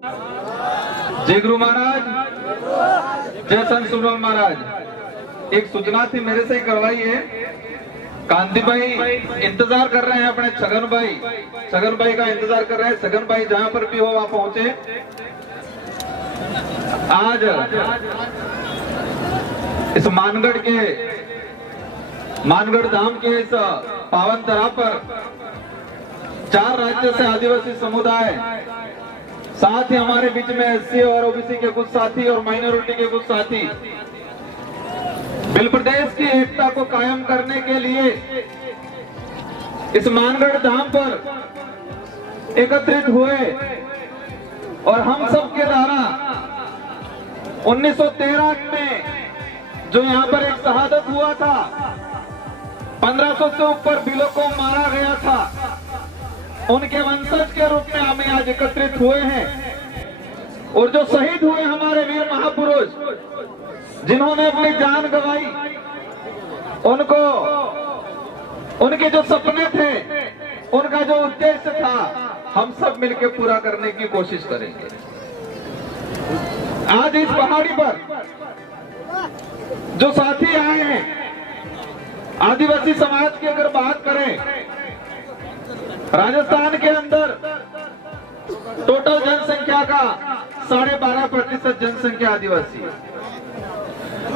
जय गुरु महाराज, जय संत सुब्रमण्य महाराज। एक सूचना थी मेरे से करवाई है। कांति भाई इंतजार कर रहे हैं अपने छगन भाई का इंतजार कर रहे हैं। छगन भाई जहां पर भी हो वहां पहुंचे। आज इस मानगढ़ धाम के इस पावन तरह पर 4 राज्यों से आदिवासी समुदाय, साथ ही हमारे बीच में एससी और ओबीसी के कुछ साथी और माइनॉरिटी के कुछ साथी बिल प्रदेश की एकता को कायम करने के लिए इस मानगढ़ धाम पर एकत्रित हुए और हम सब के द्वारा 1913 में जो यहाँ पर एक शहादत हुआ था, 1500 से ऊपर बिलों को मारा गया था, उनके वंशज के रूप में हम आज एकत्रित हुए हैं। और जो शहीद हुए हमारे वीर महापुरुष, जिन्होंने अपनी जान गंवाई, उनके जो सपने थे, उनका जो उद्देश्य था, हम सब मिलकर पूरा करने की कोशिश करेंगे। आज इस पहाड़ी पर जो साथी आए हैं, आदिवासी समाज की अगर बात करें, राजस्थान के अंदर टोटल जनसंख्या का 12.5% जनसंख्या आदिवासी है।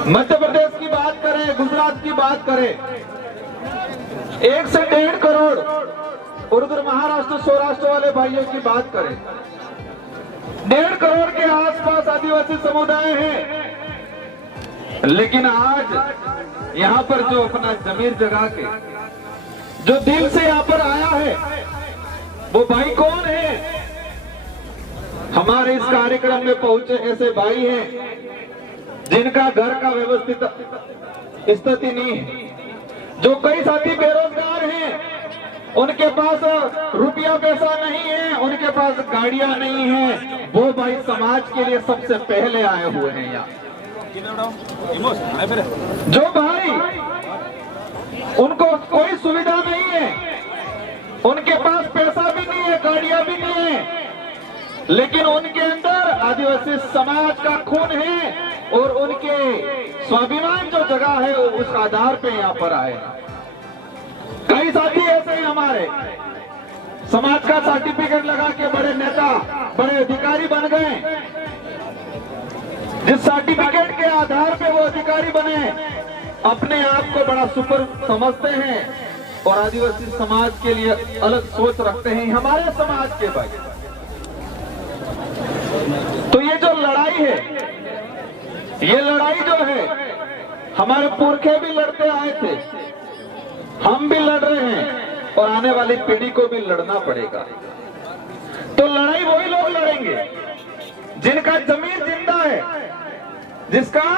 मध्य प्रदेश की बात करें, गुजरात की बात करें, 1 से 1.5 करोड़, और उधर महाराष्ट्र सौराष्ट्र वाले भाइयों की बात करें, 1.5 करोड़ के आसपास आदिवासी समुदाय है। लेकिन आज यहाँ पर जो अपना जमीर जगा के, जो दिल से यहाँ पर आया है, वो भाई कौन है? हमारे इस कार्यक्रम में पहुंचे ऐसे भाई हैं जिनका घर का व्यवस्थित स्थिति नहीं है, जो कई साथी बेरोजगार हैं, उनके पास रुपया पैसा नहीं है, उनके पास गाड़ियां नहीं है। वो भाई समाज के लिए सबसे पहले आए हुए हैं यहाँ। जो भाई उनको कोई सुविधा नहीं है, उनके पास पैसा भी नहीं है, गाड़ियां भी नहीं है, लेकिन उनके अंदर आदिवासी समाज का खून है और उनके स्वाभिमान जो जगह है उस आधार पे यहाँ पर आए। कई साथी ऐसे ही हमारे समाज का सर्टिफिकेट लगा के बड़े नेता, बड़े अधिकारी बन गए। जिस सर्टिफिकेट के आधार पे वो अधिकारी बने, अपने आप को बड़ा सुपर समझते हैं और आदिवासी समाज के लिए अलग सोच रखते हैं हमारे समाज के भाई। तो ये जो लड़ाई है, ये लड़ाई जो है, हमारे पुरखे भी लड़ते आए थे, हम भी लड़ रहे हैं और आने वाली पीढ़ी को भी लड़ना पड़ेगा। तो लड़ाई वही लोग लड़ेंगे जिनका जमीर जिंदा है, जिसका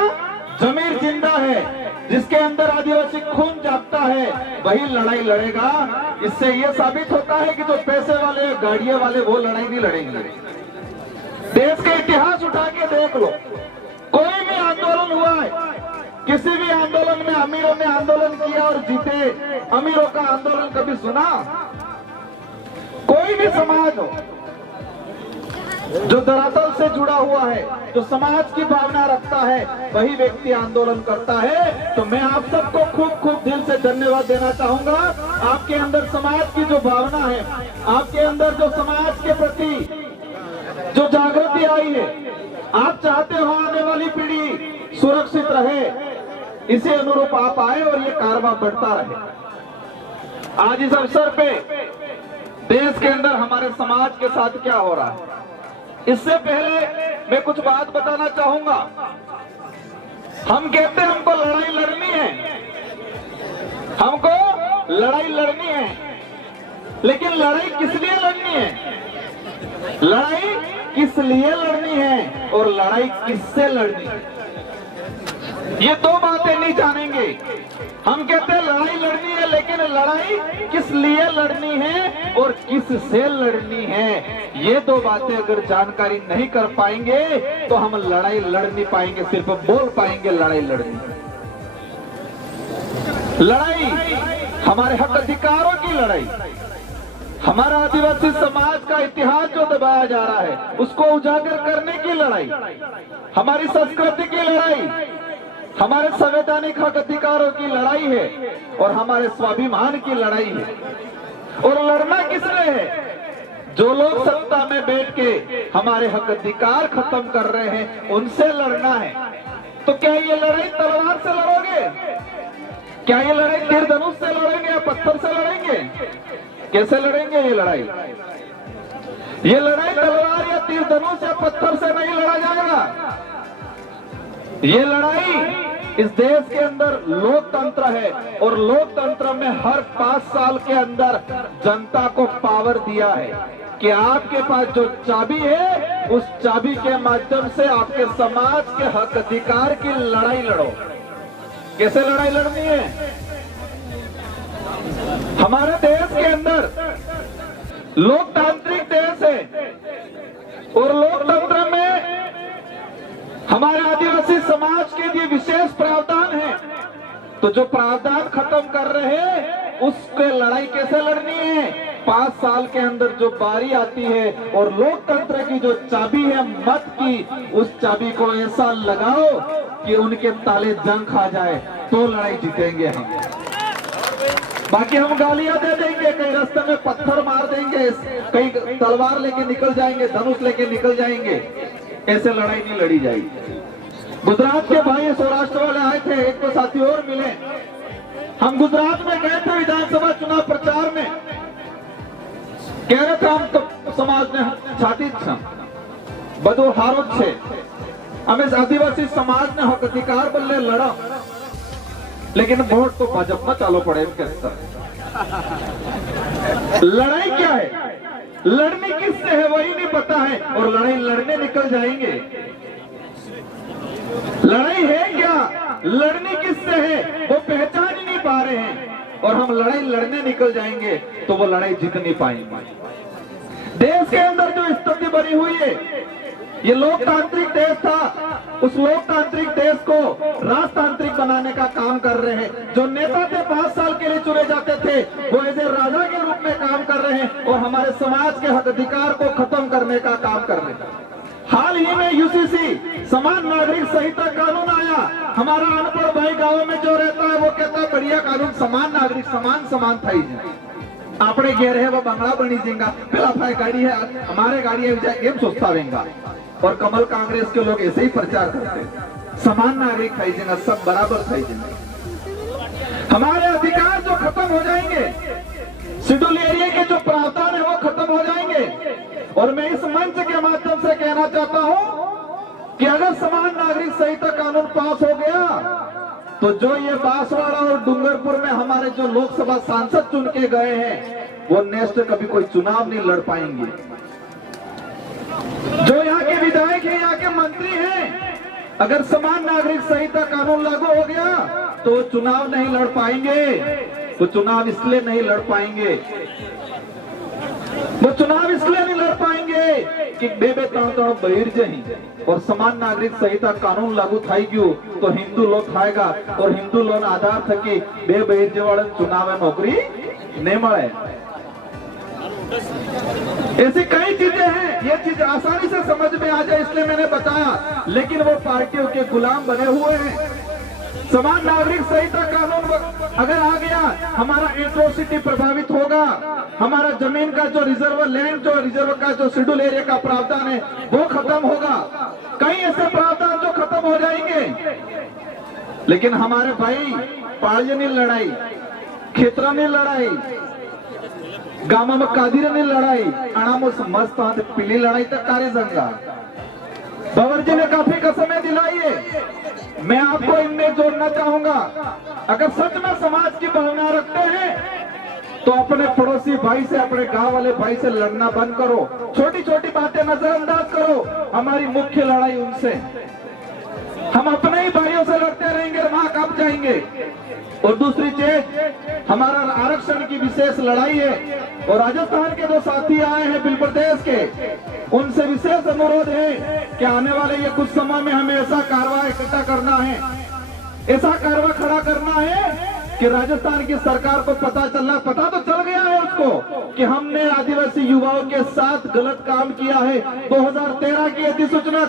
जमीर जिंदा है, जिसके अंदर आदिवासी खून जागता है, वही लड़ाई लड़ेगा। इससे यह साबित होता है कि जो पैसे वाले, गाड़ियां वाले, वो लड़ाई नहीं लड़ेंगे। देश का इतिहास उठा के देख लो, कोई भी आंदोलन हुआ है, किसी भी आंदोलन में अमीरों ने आंदोलन किया और जीते, अमीरों का आंदोलन कभी सुना? कोई भी समाज हो जो धरातल से जुड़ा हुआ है, जो समाज की भावना रखता है, वही व्यक्ति आंदोलन करता है। तो मैं आप सबको खूब दिल से धन्यवाद देना चाहूंगा। आपके अंदर समाज की जो भावना है, आपके अंदर जो समाज के प्रति जो जागृति आई है, आप चाहते हो आने वाली पीढ़ी सुरक्षित रहे, इसी अनुरूप आप आए और ये कारवां बढ़ता रहे। आज इस अवसर पे देश के अंदर हमारे समाज के साथ क्या हो रहा है, इससे पहले मैं कुछ बात बताना चाहूंगा। हम कहते हैं हमको लड़ाई लड़नी है, हमको लड़ाई लड़नी है, लेकिन लड़ाई किस लिए लड़नी है? लड़ाई किस लिए लड़नी है और लड़ाई किससे लड़नी है, ये 2 बातें नहीं जानेंगे। हम कहते हैं लड़ाई लड़नी है, लेकिन लड़ाई किस लिए लड़नी है और किससे लड़नी है, ये 2 बातें अगर जानकारी नहीं कर पाएंगे तो हम लड़ाई लड़ नहीं पाएंगे, सिर्फ बोल पाएंगे लड़ाई लड़नी। लड़ाई हमारे हक अधिकारों की लड़ाई, हमारा आदिवासी समाज का इतिहास जो दबाया जा रहा है उसको उजागर करने की लड़ाई, हमारी संस्कृति की लड़ाई, हमारे संवैधानिक हक अधिकारों की लड़ाई है और हमारे स्वाभिमान की लड़ाई है। और लड़ना किसने है? जो लोग सत्ता में बैठ के हमारे हक अधिकार खत्म कर रहे हैं उनसे लड़ना है। तो क्या ये लड़ाई तलवार से लड़ोगे? क्या ये लड़ाई तीर धनुष से लड़ेंगे या पत्थर से लड़ेंगे? कैसे लड़ेंगे ये लड़ाई? ये लड़ाई तलवार या तीर धनुष या पत्थर से नहीं लड़ा जाएगा। ये लड़ाई इस देश के अंदर लोकतंत्र है और लोकतंत्र में हर 5 साल के अंदर जनता को पावर दिया है कि आपके पास जो चाबी है उस चाबी के माध्यम से आपके समाज के हक अधिकार की लड़ाई लड़ो। कैसे लड़ाई लड़नी है? हमारे देश के अंदर लोकतांत्रिक देश है और लोकतंत्र में हमारे आदिवासी समाज के लिए विशेष प्रावधान है। तो जो प्रावधान खत्म कर रहे हैं उसके लड़ाई कैसे लड़नी है? 5 साल के अंदर जो बारी आती है और लोकतंत्र की जो चाबी है मत की, उस चाबी को ऐसा लगाओ कि उनके ताले जंग खा जाए, तो लड़ाई जीतेंगे हम। बाकी हम गालियां दे देंगे, कहीं रास्ते में पत्थर मार देंगे, कहीं तलवार लेके निकल जाएंगे, धनुष लेके निकल जाएंगे, ऐसे लड़ाई नहीं लड़ी जाएगी। गुजरात के भाई सौराष्ट्र वाले आए थे, एक तो साथी और मिले। हम गुजरात में गए थे विधानसभा चुनाव प्रचार में, कह रहे थे हम तो समाज ने छाती बदो हारो छे, हमें आदिवासी समाज ने हक अधिकार बल्ले लड़ा, लेकिन वोट तो भाजपा चालू पड़े। लड़ाई क्या है? लड़नी किससे है वही नहीं पता है और लड़ाई लड़ने निकल जाएंगे। लड़ाई है क्या, लड़नी किससे है वो पहचान ही नहीं पा रहे हैं और हम लड़ाई लड़ने निकल जाएंगे तो वो लड़ाई जीत नहीं पाएंगे। देश के अंदर जो स्थिति बनी हुई है, ये लोकतांत्रिक देश था, उस लोकतांत्रिक देश को राजतांत्रिक बनाने का काम कर रहे हैं। जो नेता थे 5 साल के लिए चुने जाते थे वो एज ए राजा के रूप में काम कर रहे हैं और हमारे समाज के हक अधिकार को खत्म करने का काम कर रहे हैं। हाल ही में यूसीसी समान नागरिक संहिता कानून आया। हमारा अनपढ़ भाई गाँव में जो रहता है वो कहता है बढ़िया कानून, समान नागरिक समान था ही આપણે ઘેર હે वो बंगला बनी जाएगा, पेला भाई गाड़ी है हमारे गाड़ी है एम सोचता रहेगा। और कमल कांग्रेस के लोग ऐसे ही प्रचार करते हैं, समान नागरिक खाई जाएगा, सब बराबर खाई जाएंगे। हमारे अधिकार जो खत्म हो जाएंगे, शेड्यूल एरिया के जो प्रावधान है वो खत्म हो जाएंगे। और मैं इस मंच के माध्यम से कहना चाहता हूं कि अगर समान नागरिक संहिता कानून पास हो गया तो जो ये बांसवाड़ा और डूंगरपुर में हमारे जो लोकसभा सांसद चुन के गए हैं वो नेक्स्ट कभी कोई चुनाव नहीं लड़ पाएंगे। जो यहाँ के विधायक हैं, यहाँ के मंत्री हैं, अगर समान नागरिक संहिता कानून लागू हो गया तो चुनाव नहीं लड़ पाएंगे। वो चुनाव इसलिए नहीं लड़ पाएंगे, वो चुनाव इसलिए नहीं लड़ पाएंगे कि बेबे तण बहिर जही और समान नागरिक संहिता कानून लागू थाई गयो तो हिंदू लोग थाएगा और हिंदू लोग आधार थकी बे बहिर जेवाड़ा चुनाव में नौकरी नहीं मिले। ऐसी कई चीजें हैं, ये चीज आसानी से समझ में आ जाए इसलिए मैंने बताया, लेकिन वो पार्टियों के गुलाम बने हुए हैं। समान नागरिक संहिता कानून अगर आ गया, हमारा एट्रोसिटी प्रभावित होगा, हमारा जमीन का जो रिजर्व लैंड, जो रिजर्व का जो शेड्यूल एरिया का प्रावधान है वो खत्म होगा। कई ऐसे प्रावधान जो खत्म हो जाएंगे, लेकिन हमारे भाई पाळियानी लड़ाई, खेतरानी लड़ाई, गामा में कादिरानी लड़ाई, अनामोस मस्त हाथ पीली लड़ाई तक कार्य जंगा बाबर जी ने काफी कसमें दिलाई है। मैं आपको इनमें जोड़ना चाहूंगा, अगर सच में समाज की भावना रखते हैं तो अपने पड़ोसी भाई से, अपने गांव वाले भाई से लड़ना बंद करो, छोटी छोटी बातें नजरअंदाज करो। हमारी मुख्य लड़ाई उनसे, हम अपने ही भाइयों से लड़ते रहेंगे, वहां कब जाएंगे। और दूसरी चीज, हमारा आरक्षण की विशेष लड़ाई है और राजस्थान के जो साथी आए हैं बिल प्रदेश के, उनसे विशेष अनुरोध है कि आने वाले ये कुछ समय में हमें ऐसा कारवा इकट्ठा करना है, ऐसा कारवा खड़ा करना है कि राजस्थान की सरकार को पता तो चल गया है उसको कि हमने आदिवासी युवाओं के साथ गलत काम किया है। 2013 की अधिसूचना